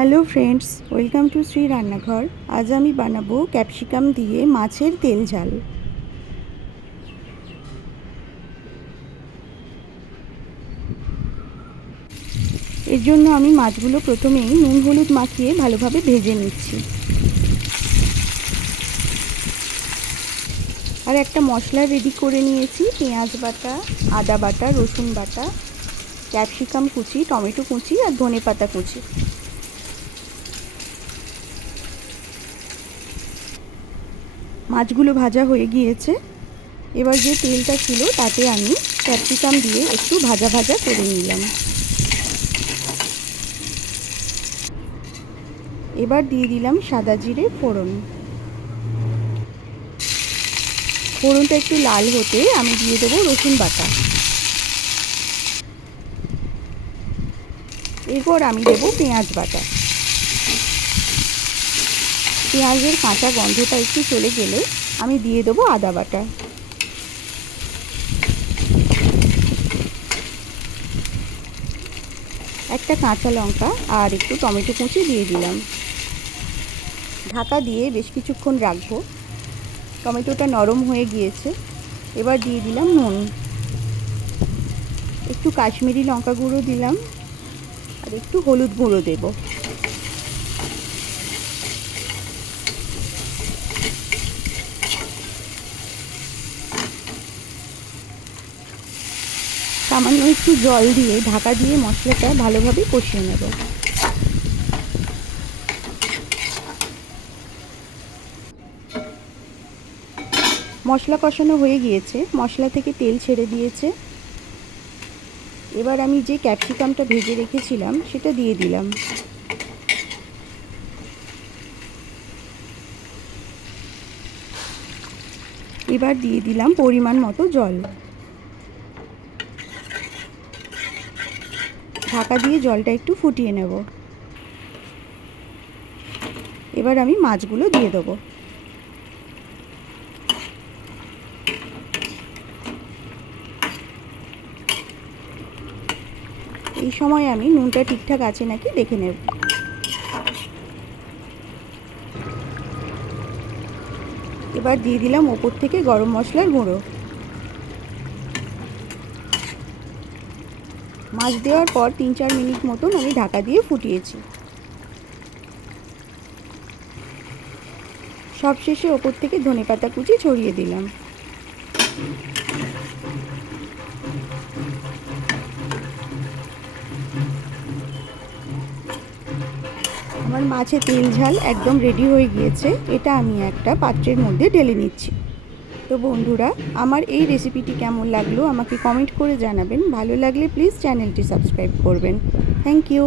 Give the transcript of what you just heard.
Hello friends, welcome to Shri রান্নাঘর। আজ আমি বানাবো ক্যাপসিকাম দিয়ে মাছের তেল ঝাল। এর জন্য আমি মাছগুলো প্রথমেই নুন হলুদ মাখিয়ে ভালোভাবে ভেজে নিচ্ছি। আর একটা মশলা রেডি করে নিয়েছি, পেঁয়াজ বাটা, আদা বাটা, রসুন বাটা, ক্যাপসিকাম কুচি, টমেটো কুচি আর ধনে পাতা কুচি। মাছগুলো ভাজা হয়ে গিয়েছে। এবার যে তেলটা ছিল তাতে আমি ক্যাপসিকাম দিয়ে একটু ভাজা ভাজা করে নিলাম। এবার দিয়ে দিলাম সাদা জিরে ফোড়ন। ফোড়নটা একটু লাল হতে আমি দিয়ে দেবো রসুন বাটা। এরপর আমি দেবো পেঁয়াজ বাটা। পেঁয়াজের কাঁচা গন্ধটা একটু চলে গেলে আমি দিয়ে দেবো আদা বাটা। একটা কাঁচা লঙ্কা আর একটু টমেটো কুচি দিয়ে দিলাম। ঢাকা দিয়ে বেশ কিছুক্ষণ রাখব। টমেটোটা নরম হয়ে গিয়েছে। এবার দিয়ে দিলাম নুন। একটু কাশ্মীরি লঙ্কা গুঁড়ো দিলাম। আর একটু হলুদ গুঁড়ো দেবো। সামান্য একটু জল দিয়ে ঢাকা দিয়ে মশলাটা ভালোভাবে কষিয়ে নেব। মশলা কষানো হয়ে গিয়েছে, মশলা থেকে তেল ছেড়ে দিয়েছে। এবার আমি যে ক্যাপসিকামটা ভেজে রেখেছিলাম, সেটা দিয়ে দিলাম। এবার দিয়ে দিলাম পরিমাণ মতো জল। ঢাকা দিয়ে জলটা একটু ফুটিয়ে নেব। এবার আমি মাছগুলো দিয়ে দেবো। এই সময় আমি নুনটা ঠিকঠাক আছে নাকি দেখে নেব। এবার দিয়ে দিলাম ওপর থেকে গরম মশলার গুঁড়ো। মাছ দেওয়ার পর তিন চার মিনিট মতন আমি ঢাকা দিয়ে ফুটিয়েছি। সবশেষে ওপর থেকে ধনে পাতা কুচি ছড়িয়ে দিলাম। আমার মাছের তেল ঝাল একদম রেডি হয়ে গিয়েছে। এটা আমি একটা পাত্রের মধ্যে ঢেলে নিচ্ছি। তো বন্ধুরা, আমার এই রেসিপিটি কেমন লাগল আমাকে কমেন্ট করে জানাবেন। ভালো লাগলে প্লিজ চ্যানেলটি সাবস্ক্রাইব করবেন। Thank you